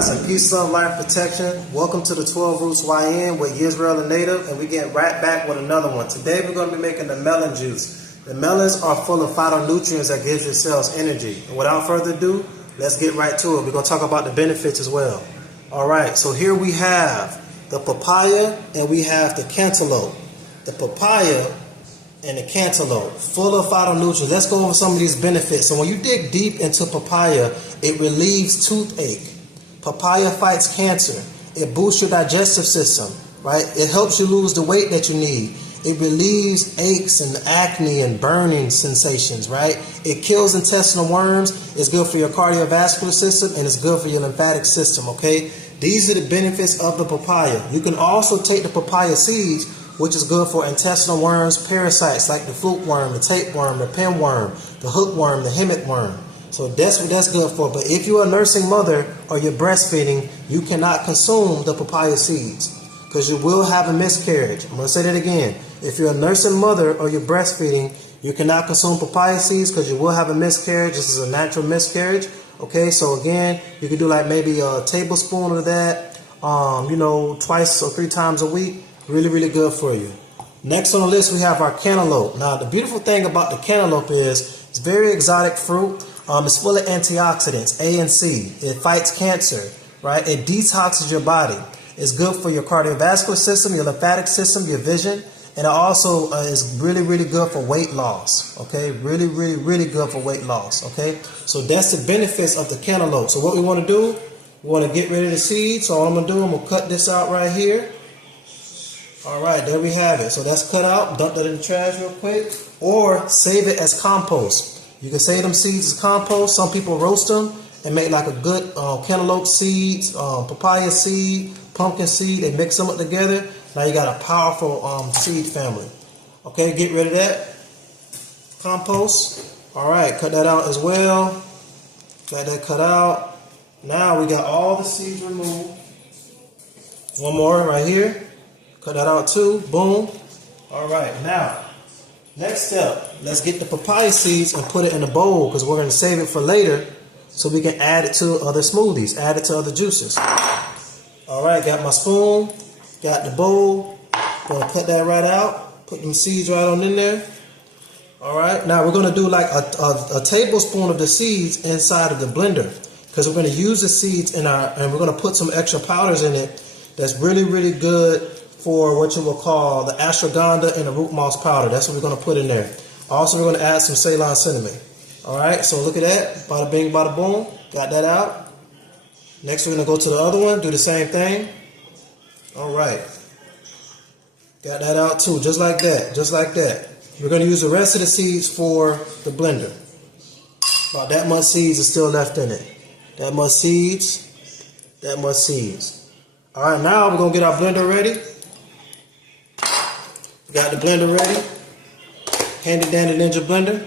Some peace, love, life, protection. Welcome to the 12 Roots YN with Yizzreal and Native, and we get right back with another one. Today we're going to be making the melon juice. The melons are full of phytonutrients that gives your cells energy. And without further ado, let's get right to it. We're going to talk about the benefits as well. Alright, so here we have the papaya and we have the cantaloupe. The papaya and the cantaloupe, full of phytonutrients. Let's go over some of these benefits. So when you dig deep into papaya, it relieves toothache. Papaya fights cancer. It boosts your digestive system, right? It helps you lose the weight that you need. It relieves aches and acne and burning sensations, right? It kills intestinal worms. It's good for your cardiovascular system and it's good for your lymphatic system, okay? These are the benefits of the papaya. You can also take the papaya seeds, which is good for intestinal worms, parasites like the fluke worm, the tapeworm, the pinworm, the hookworm, the hemmet worm. So that's what that's good for. But if you're a nursing mother or you're breastfeeding, you cannot consume the papaya seeds because you will have a miscarriage. I'm going to say that again. If you're a nursing mother or you're breastfeeding, you cannot consume papaya seeds because you will have a miscarriage. This is a natural miscarriage. Okay, so again, you can do like maybe a tablespoon of that, twice or 3 times a week. Really, really good for you. Next on the list, we have our cantaloupe. Now, the beautiful thing about the cantaloupe is it's very exotic fruit. It's full of antioxidants, A and C. It fights cancer, right? It detoxes your body. It's good for your cardiovascular system, your lymphatic system, your vision. And it also is really, really good for weight loss, okay? Really, really, really good for weight loss, okay? So that's the benefits of the cantaloupe. So what we want to do, we want to get rid of the seeds. So all I'm going to do, I'm going to cut this out right here. All right, there we have it. So that's cut out. Dump that in the trash real quick. Or save it as compost. You can save them seeds as compost. Some people roast them and make like a good cantaloupe seeds, papaya seed, pumpkin seed. They mix them up together. Now you got a powerful seed family. Okay, get rid of that. Compost. All right, cut that out as well. Got that cut out. Now we got all the seeds removed. One more right here. Cut that out too. Boom. All right, now, next step. Let's get the papaya seeds and put it in a bowl because we're going to save it for later so we can add it to other smoothies, add it to other juices. All right, got my spoon, got the bowl. Going to cut that right out. Put them seeds right on in there. All right, now we're going to do like a tablespoon of the seeds inside of the blender because we're going to use the seeds and we're going to put some extra powders in it that's really, really good for what you will call the ashwagandha and the root moss powder. That's what we're going to put in there. Also, we're going to add some Ceylon cinnamon. All right, so look at that. Bada bing, bada boom. Got that out. Next, we're going to go to the other one. Do the same thing. All right. Got that out too, just like that, just like that. We're going to use the rest of the seeds for the blender. About that much seeds is still left in it. That much seeds, that much seeds. All right, now we're going to get our blender ready. Got the blender ready. Handy dandy ninja blender.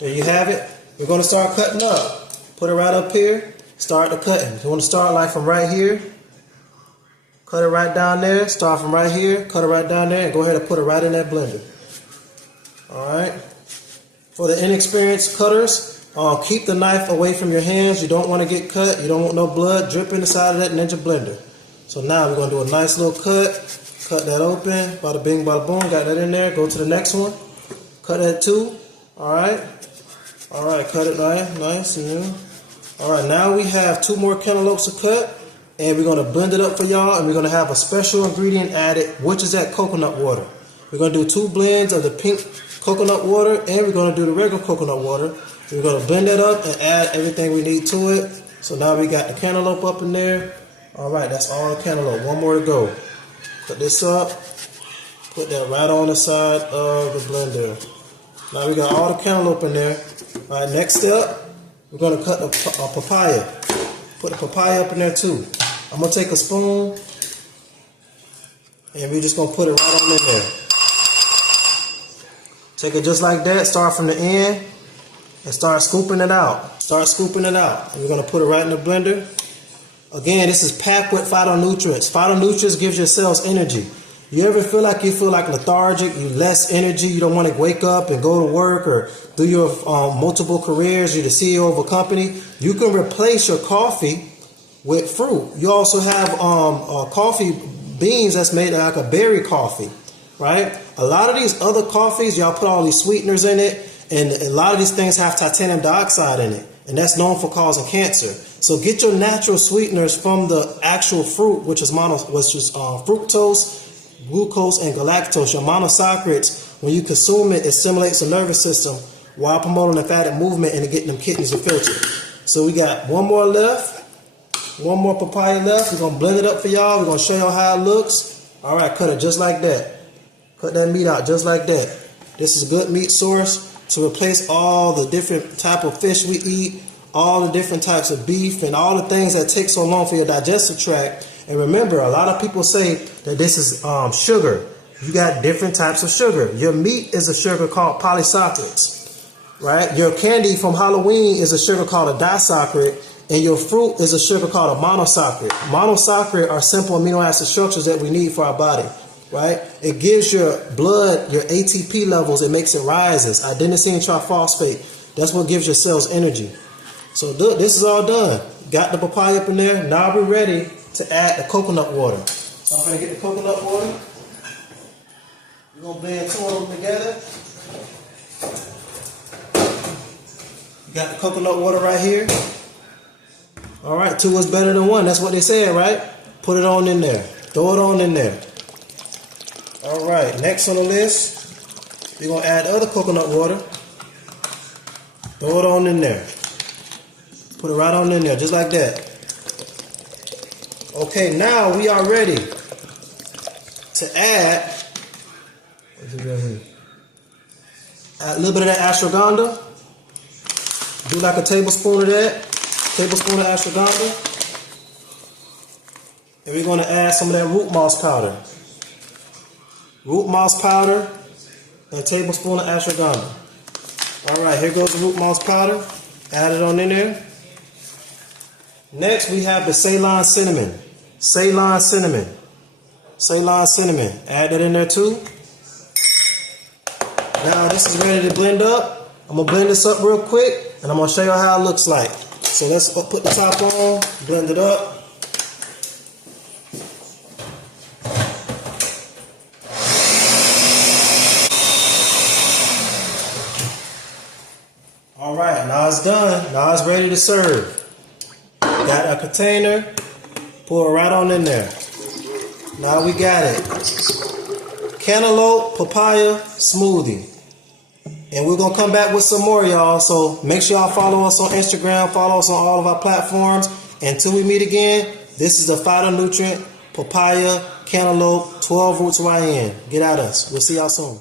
There you have it. We're going to start cutting up. Put it right up here. Start the cutting. You want to start like from right here. Cut it right down there. Start from right here. Cut it right down there. And go ahead and put it right in that blender. Alright. For the inexperienced cutters, keep the knife away from your hands. You don't want to get cut. You don't want no blood dripping inside of that ninja blender. So now we're going to do a nice little cut. Cut that open. Bada bing, bada boom. Got that in there. Go to the next one. Cut that too. Alright. Alright, cut it nice. Alright, now we have 2 more cantaloupes to cut. And we're going to blend it up for y'all. And we're going to have a special ingredient added, which is that coconut water. We're going to do 2 blends of the pink coconut water. And we're going to do the regular coconut water. So we're going to blend it up and add everything we need to it. So now we got the cantaloupe up in there. Alright, that's all the cantaloupe. 1 more to go. Cut this up. Put that right on the side of the blender. Now we got all the cantaloupe in there. All right, next step, we're going to cut a papaya. Put the papaya up in there too. I'm going to take a spoon and we're just going to put it right on in there. Take it just like that. Start from the end and start scooping it out. Start scooping it out. And we're going to put it right in the blender. Again, this is packed with phytonutrients. Phytonutrients gives your cells energy. You ever feel like lethargic, you less energy, you don't want to wake up and go to work or do your multiple careers, you're the CEO of a company? You can replace your coffee with fruit. You also have coffee beans that's made like a berry coffee, right? A lot of these other coffees, y'all put all these sweeteners in it, and a lot of these things have titanium dioxide in it, and that's known for causing cancer. So get your natural sweeteners from the actual fruit, which is fructose, glucose, and galactose. Your monosaccharides, when you consume it, it stimulates the nervous system while promoting lymphatic movement and getting them kidneys filtered. So we got one more left, one more papaya left. We're gonna blend it up for y'all. We're gonna show y'all how it looks. All right, cut it just like that. Cut that meat out just like that. This is a good meat source to replace all the different type of fish we eat, all the different types of beef, and all the things that take so long for your digestive tract. And remember, a lot of people say that this is sugar. You got different types of sugar. Your meat is a sugar called polysaccharides, right? Your candy from Halloween is a sugar called a disaccharide, and your fruit is a sugar called a monosaccharide. Monosaccharide are simple amino acid structures that we need for our body, right? It gives your blood your ATP levels. It makes it rises. Adenosine triphosphate. That's what gives your cells energy. So this is all done. Got the papaya up in there. Now we're ready to add the coconut water. So I'm going to get the coconut water. We're going to blend two of them together. You got the coconut water right here. All right, two is better than one. That's what they said, right? Put it on in there. Throw it on in there. All right, next on the list, we're going to add the other coconut water. Throw it on in there. Put it right on in there, just like that. Okay, now we are ready to add a little bit of that ashwagandha. Do like a tablespoon of that. Tablespoon of ashwagandha. And we're going to add some of that root moss powder. Root moss powder and a tablespoon of ashwagandha. All right, here goes the root moss powder. Add it on in there. Next, we have the Ceylon cinnamon. Ceylon cinnamon. Ceylon cinnamon. Add that in there too. Now this is ready to blend up. I'm going to blend this up real quick, and I'm going to show you how it looks like. So let's put the top on, blend it up. All right, now it's done. Now it's ready to serve. Got a container, pour it right on in there. Now we got it. Cantaloupe papaya smoothie. And we're going to come back with some more, y'all. So make sure y'all follow us on Instagram, follow us on all of our platforms. Until we meet again, this is the phytonutrient papaya cantaloupe 12 roots YN. Get at us. We'll see y'all soon.